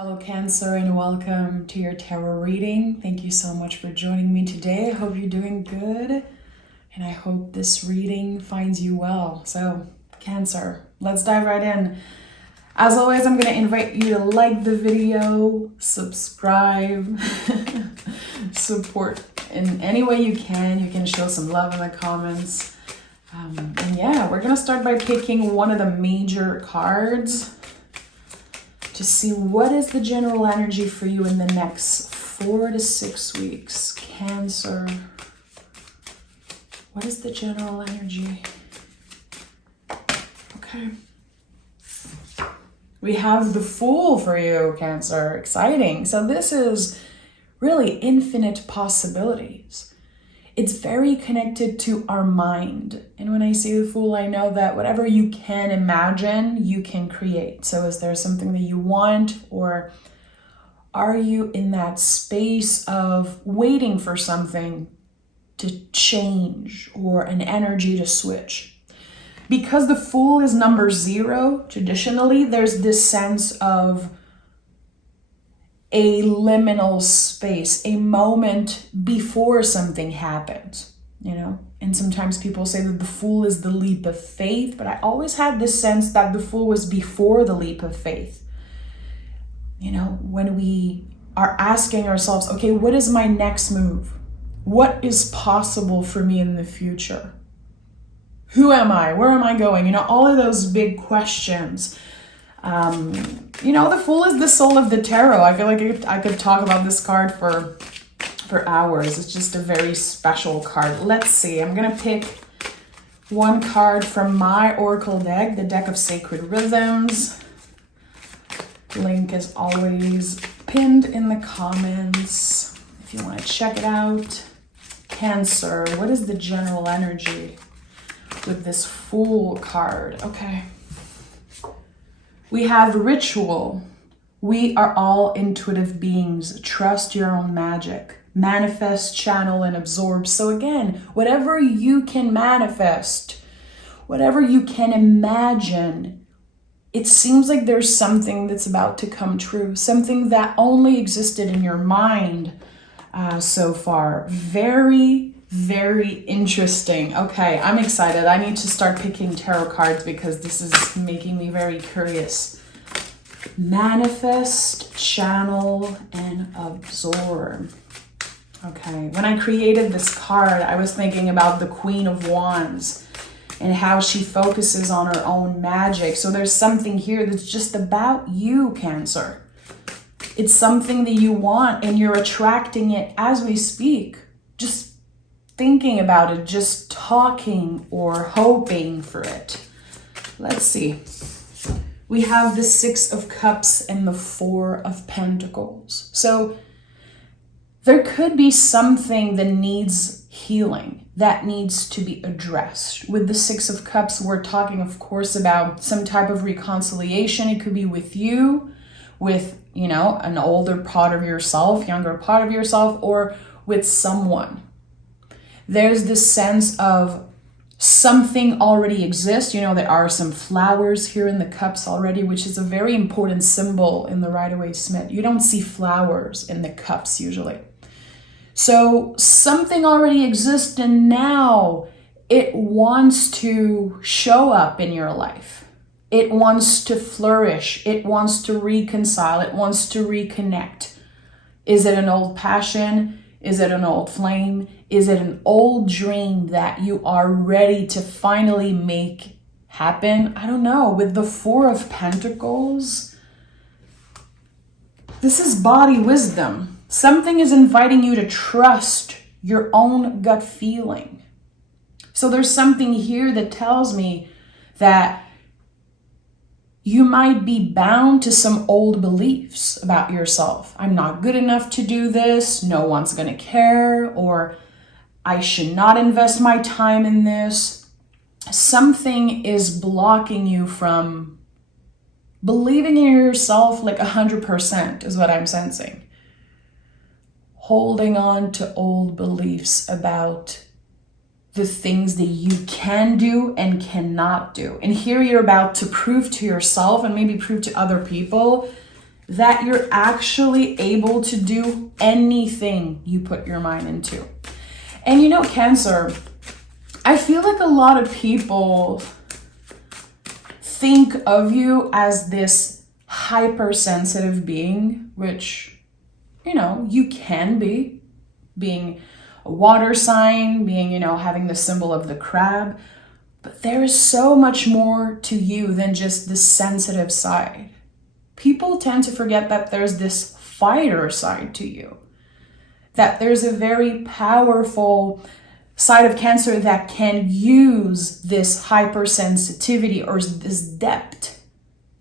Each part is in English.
Hello, Cancer, and welcome to your tarot reading. Thank you so much for joining me today. I hope you're doing good, and I hope this reading finds you well. So, Cancer, let's dive right in. As always, I'm going to invite you to like the video, subscribe, support in any way you can. You can show some love in the comments. And yeah, we're going to start by picking one of the major cards to see what is the general energy for you in the next 4 to 6 weeks. Cancer. What is the general energy? Okay. We have the Fool for you, Cancer. Exciting. So this is really infinite possibilities. It's very connected to our mind. And when I see the Fool, I know that whatever you can imagine, you can create. So is there something that you want, or are you in that space of waiting for something to change or an energy to switch? Because the Fool is number 0, traditionally, there's this sense of a liminal space, a moment before something happens, And sometimes people say that the Fool is the leap of faith, but I always had this sense that the Fool was before the leap of faith. When we are asking ourselves, okay, what is my next move? What is possible for me in the future? Who am I? Where am I going? All of those big questions. The Fool is the soul of the tarot. I feel like I could talk about this card for hours. It's just a very special card. Let's see. I'm going to pick one card from my Oracle deck, the deck of Sacred Rhythms. Link is always pinned in the comments if you want to check it out. Cancer, what is the general energy with this Fool card? Okay. We have ritual. We are all intuitive beings. Trust your own magic. Manifest, channel, and absorb. So again, whatever you can manifest, whatever you can imagine, it seems like there's something that's about to come true. Something that only existed in your mind so far. Very, very interesting. Okay, I'm excited. I need to start picking tarot cards because this is making me very curious. Manifest, channel, and absorb. Okay, when I created this card, I was thinking about the Queen of Wands and how she focuses on her own magic. So there's something here that's just about you, Cancer. It's something that you want and you're attracting it as we speak. Just thinking about it, just talking or hoping for it. Let's see. We have the 6 of Cups and the 4 of Pentacles. So there could be something that needs healing, that needs to be addressed. With the 6 of Cups, we're talking, of course, about some type of reconciliation. It could be with you, with, an older part of yourself, younger part of yourself, or with someone. There's this sense of something already exists. There are some flowers here in the cups already, which is a very important symbol in the Rider-Waite-Smith. You don't see flowers in the cups usually. So something already exists and now it wants to show up in your life. It wants to flourish. It wants to reconcile. It wants to reconnect. Is it an old passion? Is it an old flame? Is it an old dream that you are ready to finally make happen? I don't know. With the 4 of Pentacles, this is body wisdom. Something is inviting you to trust your own gut feeling. So there's something here that tells me that you might be bound to some old beliefs about yourself. I'm not good enough to do this. No one's going to care. Or I should not invest my time in this. Something is blocking you from believing in yourself like 100% is what I'm sensing. Holding on to old beliefs about the things that you can do and cannot do. And here you're about to prove to yourself and maybe prove to other people that you're actually able to do anything you put your mind into. And you know, Cancer, I feel like a lot of people think of you as this hypersensitive being, which, you know, you can be, being a water sign, being, you know, having the symbol of the crab. But there is so much more to you than just the sensitive side. People tend to forget that there's this fighter side to you, that there's a very powerful side of Cancer that can use this hypersensitivity or this depth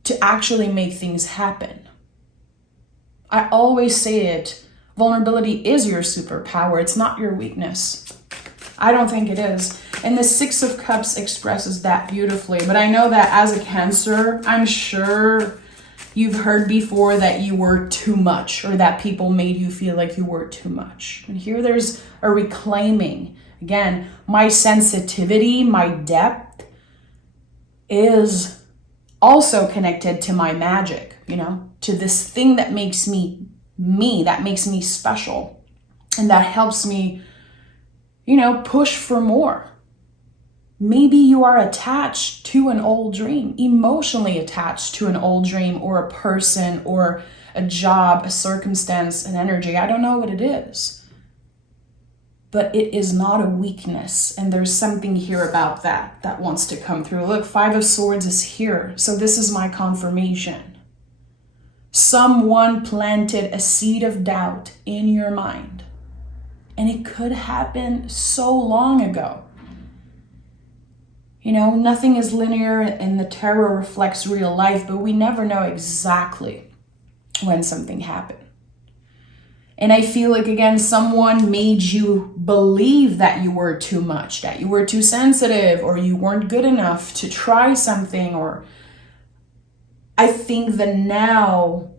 to actually make things happen. I always say it, vulnerability is your superpower. It's not your weakness. I don't think it is. And the Six of Cups expresses that beautifully. But I know that as a Cancer, I'm sure you've heard before that you were too much, or that people made you feel like you were too much. And here there's a reclaiming. Again, my sensitivity, my depth is also connected to my magic, you know, to this thing that makes me me, that makes me special, and that helps me, you know, push for more. Maybe you are attached to an old dream, emotionally attached to an old dream or a person or a job, a circumstance, an energy. I don't know what it is. But it is not a weakness. And there's something here about that wants to come through. Look, Five of Swords is here. So this is my confirmation. Someone planted a seed of doubt in your mind. And it could happen so long ago. You know, nothing is linear and the tarot reflects real life, but we never know exactly when something happened. And I feel like, again, someone made you believe that you were too much, that you were too sensitive, or you weren't good enough to try something. Or I think that now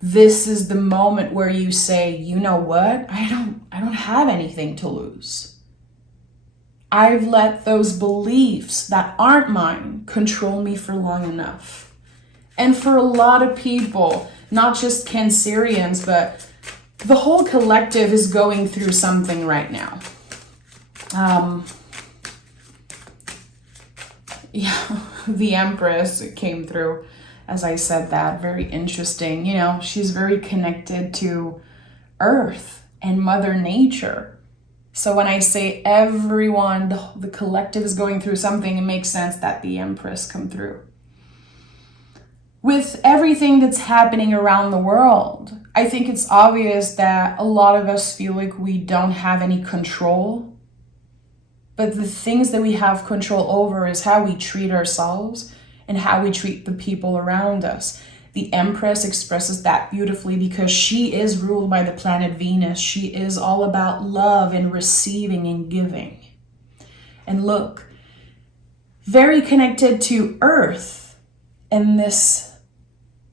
this is the moment where you say, you know what? I don't have anything to lose. I've let those beliefs that aren't mine control me for long enough. And for a lot of people, not just Cancerians, but the whole collective is going through something right now. The Empress came through as I said that. Very interesting. You know, she's very connected to Earth and Mother Nature. So when I say everyone, the collective is going through something, it makes sense that the Empress come through. With everything that's happening around the world, I think it's obvious that a lot of us feel like we don't have any control. But the things that we have control over is how we treat ourselves and how we treat the people around us. The Empress expresses that beautifully because she is ruled by the planet Venus. She is all about love and receiving and giving. And look, very connected to Earth and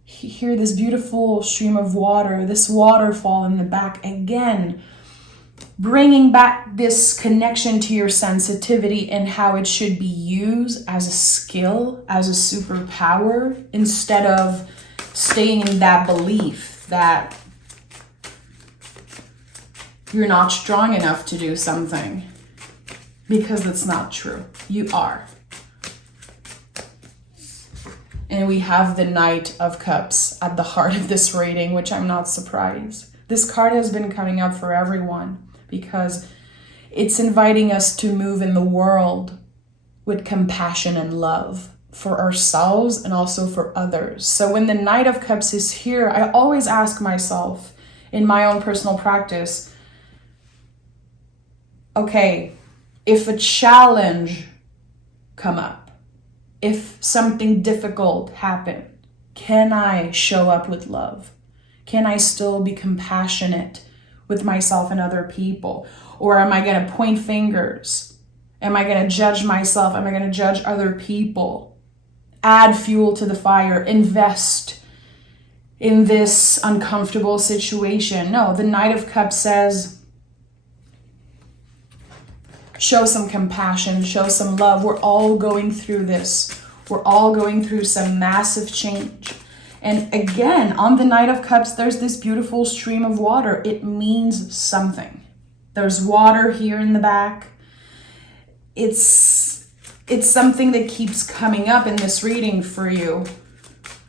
hear this beautiful stream of water, this waterfall in the back, again, bringing back this connection to your sensitivity and how it should be used as a skill, as a superpower, instead of staying in that belief that you're not strong enough to do something, because that's not true. You are. And we have the Knight of Cups at the heart of this reading, which I'm not surprised. This card has been coming up for everyone because it's inviting us to move in the world with compassion and love for ourselves and also for others. So when the Knight of Cups is here, I always ask myself in my own personal practice, okay, if a challenge come up, if something difficult happened, can I show up with love? Can I still be compassionate with myself and other people? Or am I going to point fingers? Am I going to judge myself? Am I going to judge other people? Add fuel to the fire, invest in this uncomfortable situation. No, the Knight of Cups says, show some compassion, show some love. We're all going through this. We're all going through some massive change. And again, on the Knight of Cups, there's this beautiful stream of water. It means something. There's water here in the back. It's something that keeps coming up in this reading for you.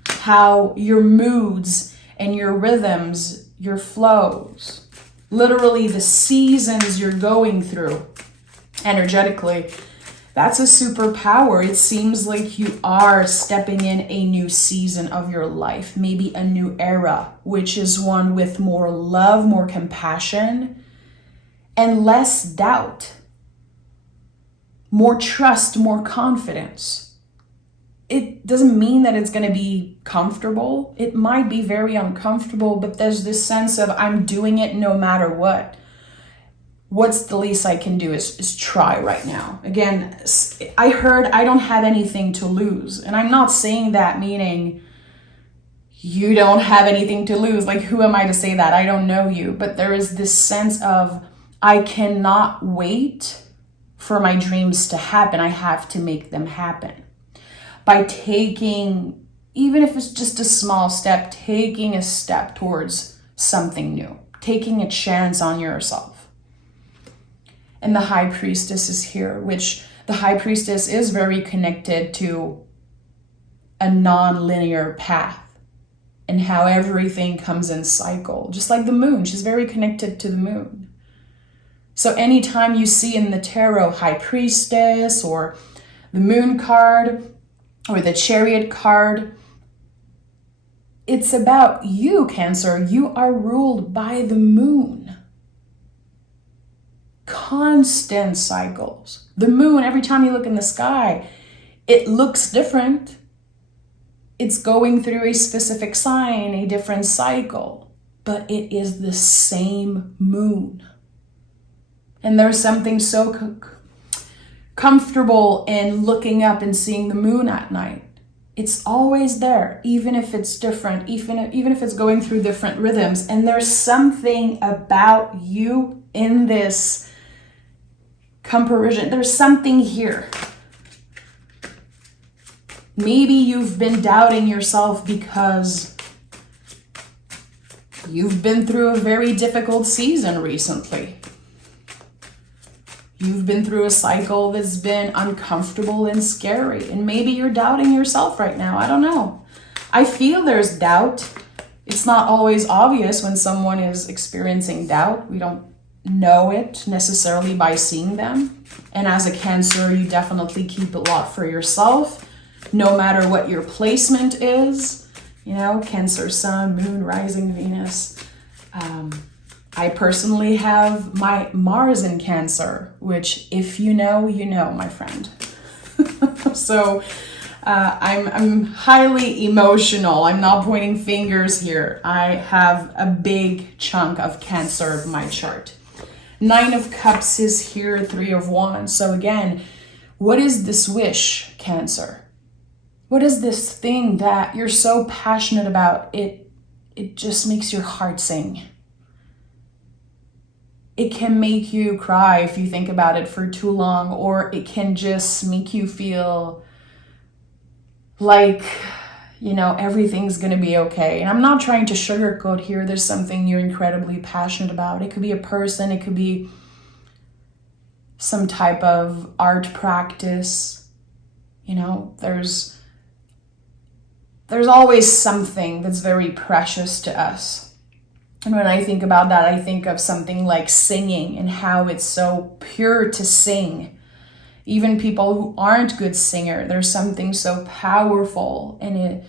How your moods and your rhythms, your flows, literally the seasons you're going through energetically, that's a superpower. It seems like you are stepping in a new season of your life, maybe a new era, which is one with more love, more compassion, and less doubt, more trust, more confidence. It doesn't mean that it's going to be comfortable. It might be very uncomfortable, but there's this sense of I'm doing it no matter what. What's the least I can do is try right now. Again, I heard I don't have anything to lose. And I'm not saying that meaning you don't have anything to lose. Like, who am I to say that? I don't know you. But there is this sense of I cannot wait for my dreams to happen. I have to make them happen. By taking, even if it's just a small step, taking a step towards something new, taking a chance on yourself. And the High Priestess is here, which the High Priestess is very connected to a non-linear path and how everything comes in cycle, just like the moon. She's very connected to the moon. So anytime you see in the tarot High Priestess or the Moon card, or the Chariot card, it's about you, Cancer. You are ruled by the moon. Constant cycles. The moon, every time you look in the sky, it looks different. It's going through a specific sign, a different cycle, but it is the same moon. And there's something so comfortable in looking up and seeing the moon at night. It's always there, even if it's different, even if it's going through different rhythms. And there's something about you in this comparison. There's something here. Maybe you've been doubting yourself because you've been through a very difficult season recently. You've been through a cycle that's been uncomfortable and scary. And maybe you're doubting yourself right now. I don't know. I feel there's doubt. It's not always obvious when someone is experiencing doubt. We don't know it necessarily by seeing them. And as a Cancer, you definitely keep a lot for yourself, no matter what your placement is. You know, Cancer, Sun, Moon, Rising, Venus. I personally have my Mars in Cancer, which if you know, my friend. So I'm highly emotional. I'm not pointing fingers here. I have a big chunk of Cancer in my chart. Nine of Cups is here, Three of Wands. So again, what is this wish, Cancer? What is this thing that you're so passionate about? It just makes your heart sing. It can make you cry if you think about it for too long, or it can just make you feel like, you know, everything's gonna be okay. And I'm not trying to sugarcoat here. There's something you're incredibly passionate about. It could be a person, it could be some type of art practice. You know, there's always something that's very precious to us. And when I think about that, I think of something like singing and how it's so pure to sing. Even people who aren't good singers, there's something so powerful, and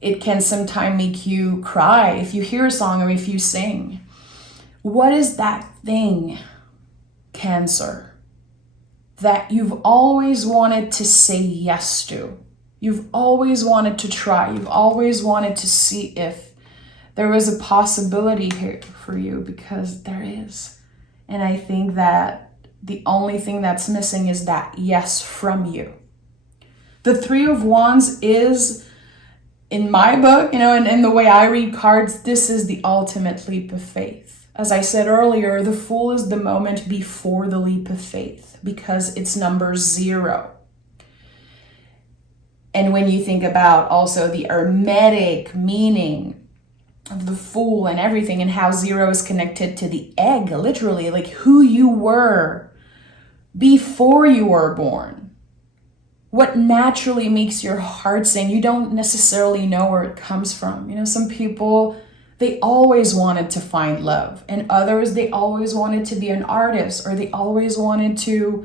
it can sometimes make you cry if you hear a song or if you sing. What is that thing, Cancer, that you've always wanted to say yes to? You've always wanted to try. You've always wanted to see if there was a possibility here for you, because there is. And I think that the only thing that's missing is that yes from you. The Three of Wands is, in my book, you know, and in the way I read cards, this is the ultimate leap of faith. As I said earlier, the Fool is the moment before the leap of faith, because it's number 0. And when you think about also the hermetic meaning of the Fool and everything, and how 0 is connected to the egg, literally, like who you were before you were born. What naturally makes your heart sing. You don't necessarily know where it comes from. You know, some people, they always wanted to find love, and others, they always wanted to be an artist, or they always wanted to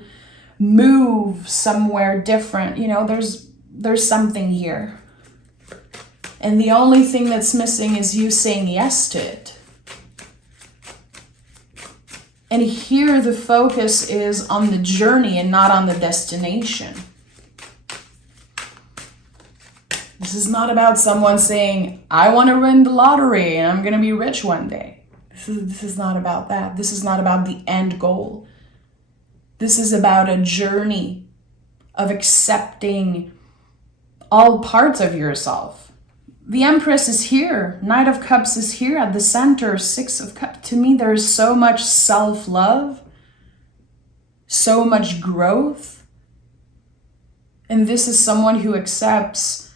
move somewhere different. You know, there's something here. And the only thing that's missing is you saying yes to it. And here the focus is on the journey and not on the destination. This is not about someone saying, I want to win the lottery and I'm going to be rich one day. This is not about that. This is not about the end goal. This is about a journey of accepting all parts of yourself. The Empress is here. Knight of Cups is here at the center. 6 of Cups. To me, there's so much self-love, so much growth. And this is someone who accepts,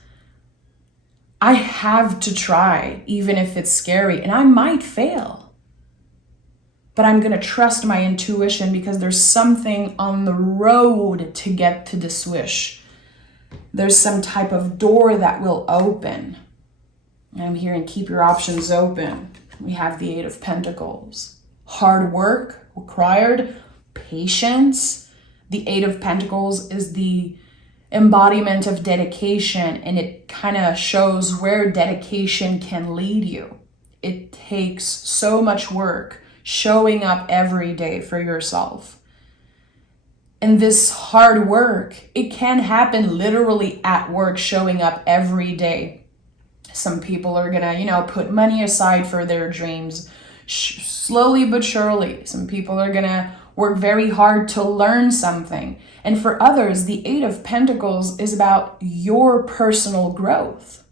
I have to try, even if it's scary, and I might fail. But I'm going to trust my intuition because there's something on the road to get to this wish. There's some type of door that will open. And I'm hearing keep your options open. We have the 8 of Pentacles. Hard work required, patience. The 8 of Pentacles is the embodiment of dedication, and it kind of shows where dedication can lead you. It takes so much work showing up every day for yourself. And this hard work, it can happen literally at work, showing up every day. Some people are gonna, put money aside for their dreams, slowly but surely. Some people are gonna work very hard to learn something. And for others, the 8 of Pentacles is about your personal growth.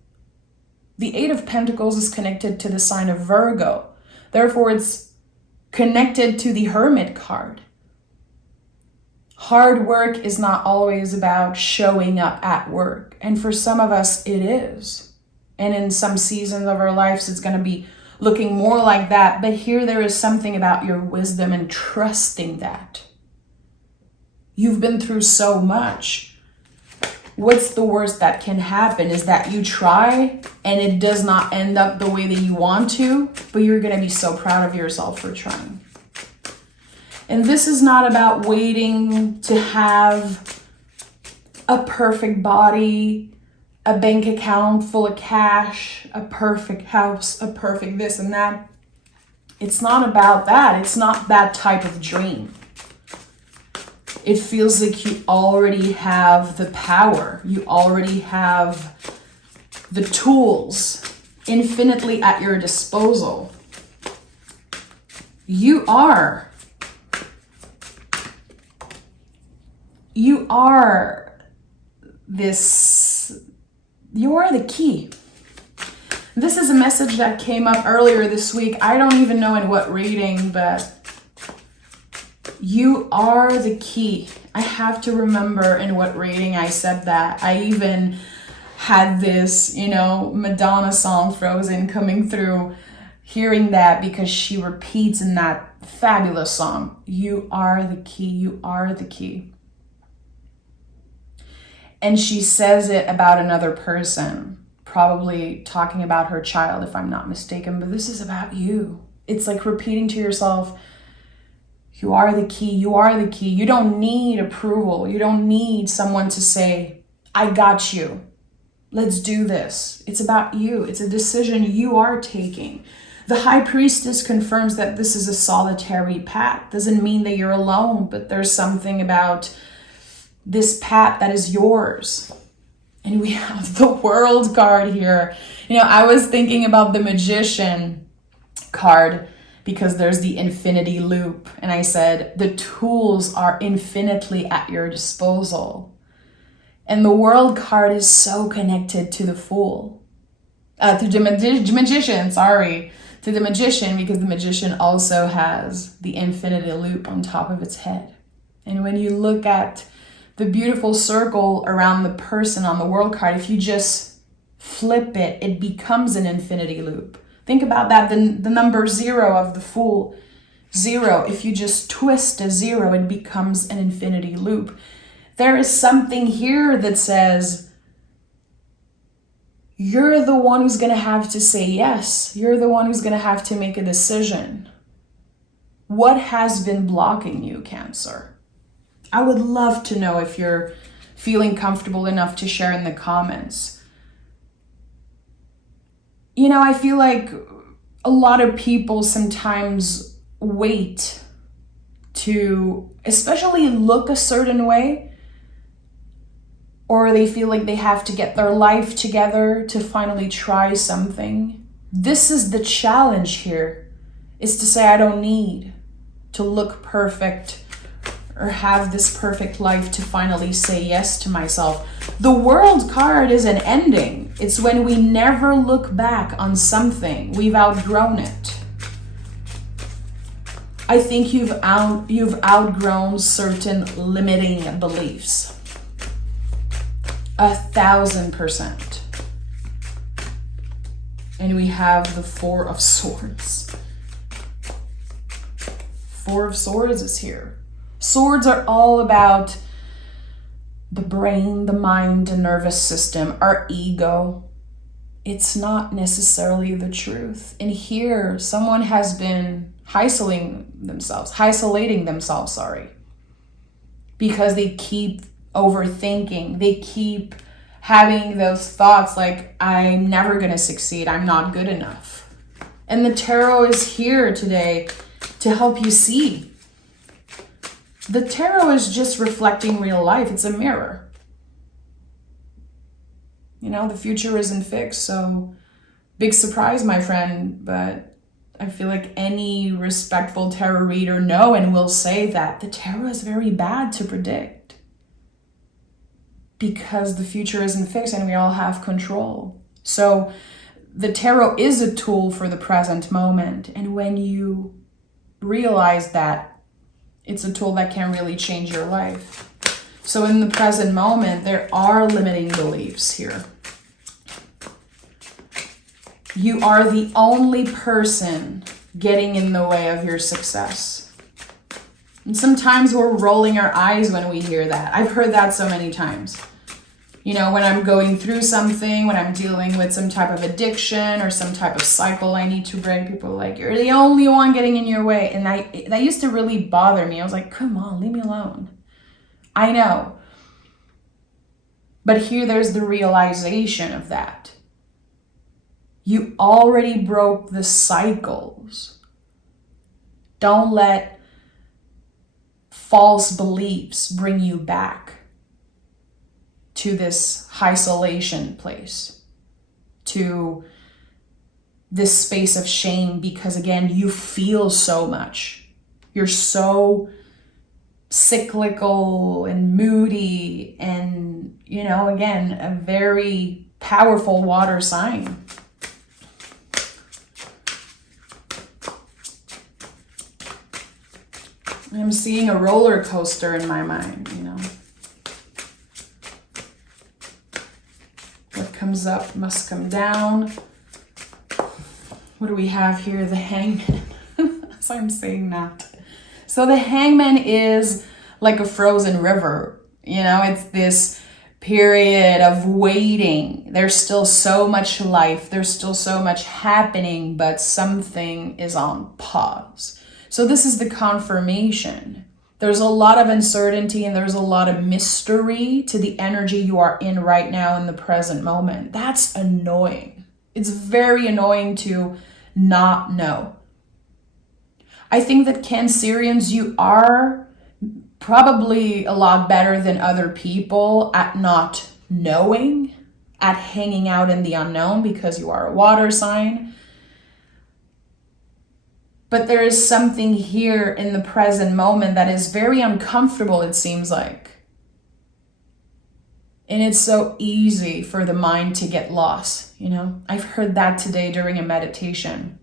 The 8 of Pentacles is connected to the sign of Virgo. Therefore, it's connected to the Hermit card. Hard work is not always about showing up at work. And for some of us, it is. And in some seasons of our lives, it's going to be looking more like that. But here there is something about your wisdom and trusting that. You've been through so much. What's the worst that can happen is that you try and it does not end up the way that you want to, but you're going to be so proud of yourself for trying. And this is not about waiting to have a perfect body, a bank account full of cash, a perfect house, a perfect this and that. It's not about that. It's not that type of dream. It feels like you already have the power. You already have the tools infinitely at your disposal. You are the key. This is a message that came up earlier this week. I don't even know in what reading, but you are the key. I have to remember in what reading I said that. I even had this, Madonna song Frozen coming through, hearing that because she repeats in that fabulous song, you are the key, you are the key. And she says it about another person, probably talking about her child, if I'm not mistaken, but this is about you. It's like repeating to yourself, you are the key, you are the key. You don't need approval. You don't need someone to say, I got you. Let's do this. It's about you. It's a decision you are taking. The High Priestess confirms that this is a solitary path. Doesn't mean that you're alone, but there's something about this path that is yours. And we have the World card here. I was thinking about the Magician card because there's the infinity loop. And I said, the tools are infinitely at your disposal. And the World card is so connected to the Fool. To the Magician, to the Magician, because the Magician also has the infinity loop on top of its head. And when you look at the beautiful circle around the person on the world card, if you just flip it, it becomes an infinity loop. Think about that, the number 0 of the Fool, 0. If you just twist a 0, it becomes an infinity loop. There is something here that says, you're the one who's going to have to say yes. You're the one who's going to have to make a decision. What has been blocking you, Cancer? I would love to know if you're feeling comfortable enough to share in the comments. You know, I feel like a lot of people sometimes wait to especially look a certain way, or they feel like they have to get their life together to finally try something. This is the challenge here, is to say, I don't need to look perfect or have this perfect life to finally say yes to myself. The World card is an ending. It's when we never look back on something. We've outgrown it. I think you've outgrown certain limiting beliefs. 1,000%. And we have the 4 of Swords. 4 of Swords is here. Swords are all about the brain, the mind, the nervous system, our ego. It's not necessarily the truth. And here, someone has been isolating themselves, because they keep overthinking. They keep having those thoughts like, I'm never going to succeed. I'm not good enough. And the tarot is here today to help you see. The tarot is just reflecting real life. It's a mirror. You know, the future isn't fixed, so big surprise, my friend, but I feel like any respectful tarot reader know and will say that the tarot is very bad to predict because the future isn't fixed and we all have control. So the tarot is a tool for the present moment, and when you realize that, it's a tool that can really change your life. So in the present moment, there are limiting beliefs here. You are the only person getting in the way of your success. And sometimes we're rolling our eyes when we hear that. I've heard that so many times. You know, when I'm going through something, when I'm dealing with some type of addiction or some type of cycle I need to break, people are like, you're the only one getting in your way. And that used to really bother me. I was like, come on, leave me alone. I know. But here there's the realization of that. You already broke the cycles. Don't let false beliefs bring you back to this isolation place, to this space of shame, because again, you feel so much. You're so cyclical and moody and, you know, again, a very powerful water sign. I'm seeing a roller coaster in my mind, you know. What comes up must come down. What do we have here? The Hangman. So I'm saying that. So the Hangman is like a frozen river. You know, it's this period of waiting. There's still so much life. There's still so much happening, but something is on pause. So this is the confirmation. There's a lot of uncertainty and there's a lot of mystery to the energy you are in right now in the present moment. That's annoying. It's very annoying to not know. I think that Cancerians, you are probably a lot better than other people at not knowing, at hanging out in the unknown, because you are a water sign. But there is something here in the present moment that is very uncomfortable, it seems like. And it's so easy for the mind to get lost, you know? I've heard that today during a meditation.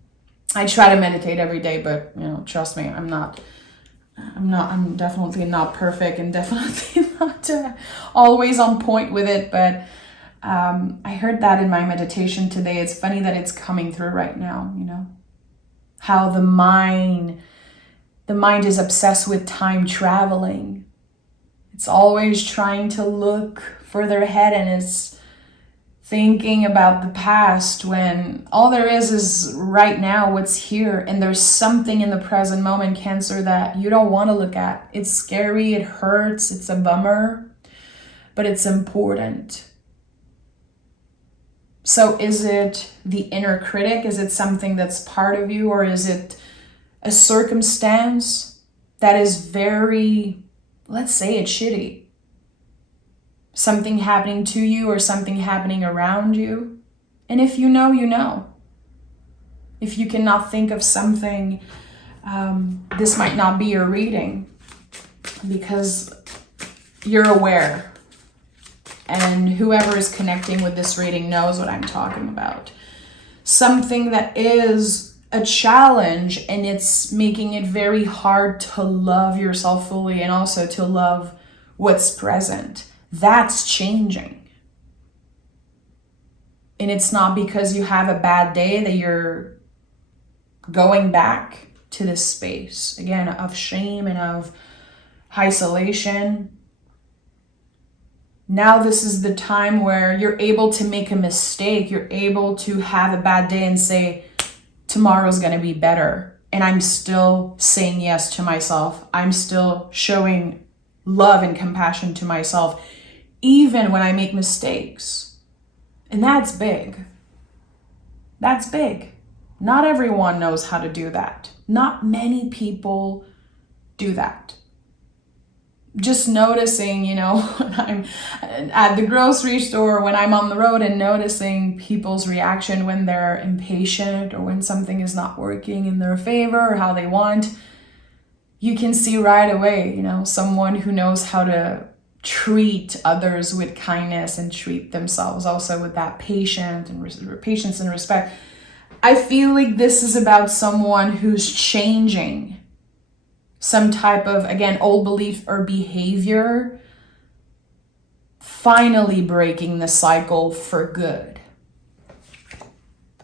I try to meditate every day, but, you know, trust me, I'm not I'm definitely not perfect and definitely not always on point with it, but I heard that in my meditation today. It's funny that it's coming through right now, you know, how the mind is obsessed with time traveling. It's always trying to look further ahead, and it's thinking about the past when all there is right now, what's here. And there's something in the present moment, Cancer, that you don't want to look at. It's scary, it hurts, it's a bummer, but it's important. So is it the inner critic? Is it something that's part of you? Or is it a circumstance that is very, let's say it's shitty? Something happening to you or something happening around you? And if you know, you know. If you cannot think of something, this might not be your reading because you're aware. And whoever is connecting with this reading knows what I'm talking about. Something that is a challenge, and it's making it very hard to love yourself fully and also to love what's present. That's changing. And it's not because you have a bad day that you're going back to this space, again, of shame and of isolation. Now this is the time where you're able to make a mistake. You're able to have a bad day and say, tomorrow's going to be better. And I'm still saying yes to myself. I'm still showing love and compassion to myself, even when I make mistakes. And that's big. That's big. Not everyone knows how to do that. Not many people do that. Just noticing, you know, when I'm at the grocery store, when I'm on the road, and noticing people's reaction when they're impatient or when something is not working in their favor or how they want, you can see right away, you know, someone who knows how to treat others with kindness and treat themselves also with that patience and respect. I feel like this is about someone who's changing some type of, again, old belief or behavior, finally breaking the cycle for good.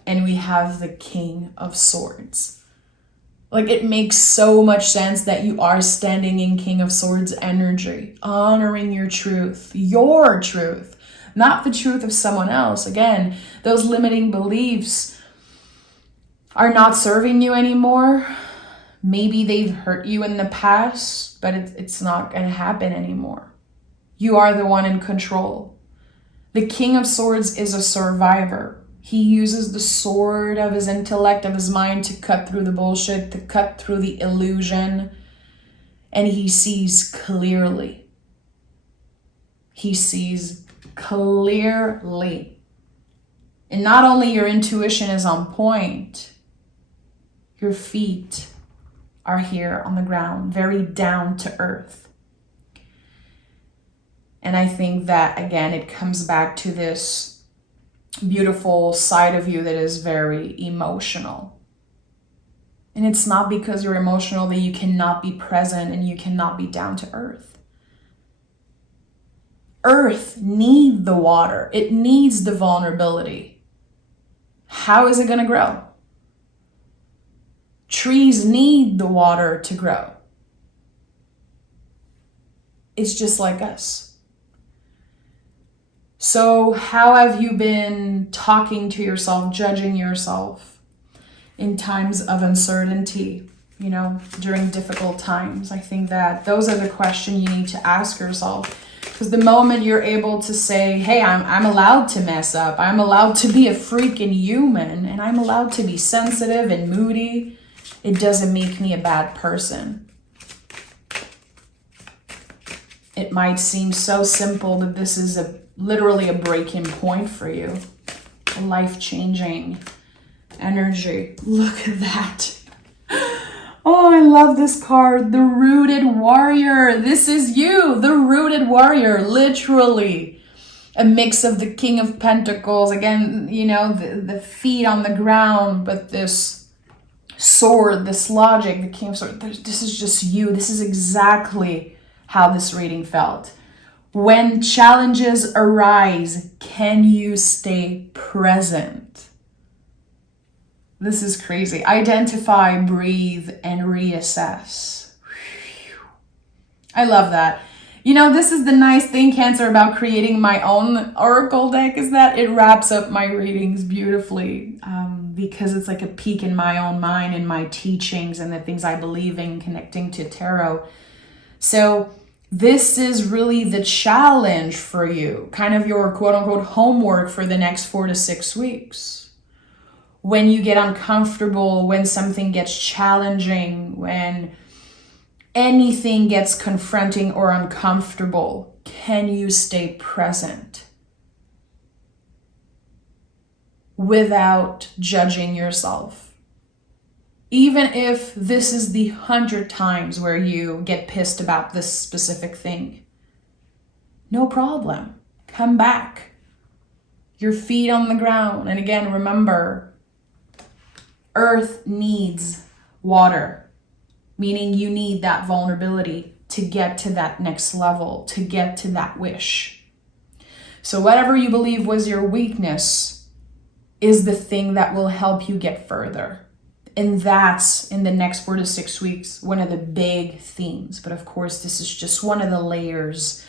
And we have the King of Swords. Like, it makes so much sense that you are standing in King of Swords energy, honoring your truth, not the truth of someone else. Again, those limiting beliefs are not serving you anymore. Maybe they've hurt you in the past, but it's not going to happen anymore. You are the one in control. The King of Swords is a survivor. He uses the sword of his intellect, of his mind, to cut through the bullshit, to cut through the illusion. And he sees clearly. He sees clearly. And not only your intuition is on point, your feet are here on the ground, very down to earth. And I think that, again, it comes back to this beautiful side of you that is very emotional. And it's not because you're emotional that you cannot be present and you cannot be down to earth. Earth needs the water. It needs the vulnerability. How is it going to grow? Trees need the water to grow. It's just like us. So how have you been talking to yourself, judging yourself in times of uncertainty, you know, during difficult times? I think that those are the questions you need to ask yourself. Because the moment you're able to say, hey, I'm allowed to mess up, I'm allowed to be a freaking human, and I'm allowed to be sensitive and moody, it doesn't make me a bad person. It might seem so simple that this is literally a breaking point for you. A life-changing energy. Look at that. Oh, I love this card. The Rooted Warrior. This is you, the Rooted Warrior, literally. A mix of the King of Pentacles. Again, you know, the feet on the ground, but this sword, this logic, the King of Swords, this is just you. This is exactly how this reading felt. When challenges arise, can you stay present? This is crazy. Identify, breathe, and reassess. I love that. You know, this is the nice thing, Cancer, about creating my own oracle deck, is that it wraps up my readings beautifully, because it's like a peek in my own mind and my teachings and the things I believe in connecting to tarot. So this is really the challenge for you, kind of your quote unquote homework for the next 4 to 6 weeks. When you get uncomfortable, when something gets challenging, when anything gets confronting or uncomfortable, can you stay present without judging yourself? Even if this is the 100th times where you get pissed about this specific thing, no problem. Come back. Your feet on the ground. And again, remember, earth needs water, meaning you need that vulnerability to get to that next level, to get to that wish. So whatever you believe was your weakness is the thing that will help you get further. And that's, in the next 4 to 6 weeks, one of the big themes. But of course, this is just one of the layers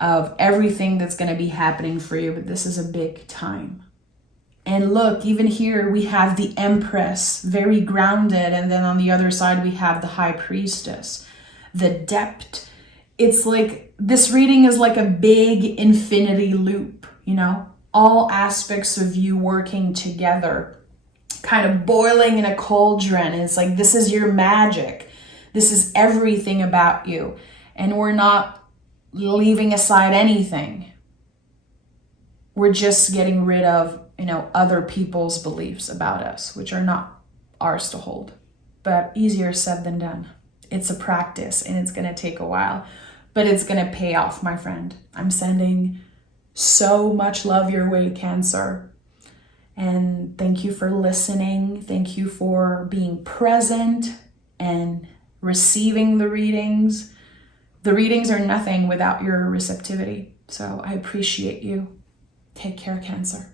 of everything that's going to be happening for you. But this is a big time. And look, even here we have the Empress, very grounded. And then on the other side, we have the High Priestess. The depth. It's like, this reading is like a big infinity loop, you know? All aspects of you working together, kind of boiling in a cauldron. And it's like, this is your magic. This is everything about you. And we're not leaving aside anything. We're just getting rid of, other people's beliefs about us, which are not ours to hold. But easier said than done. It's a practice and it's going to take a while, but it's going to pay off, my friend. I'm sending so much love your way, Cancer. And thank you for listening. Thank you for being present and receiving the readings. The readings are nothing without your receptivity. So I appreciate you. Take care, Cancer.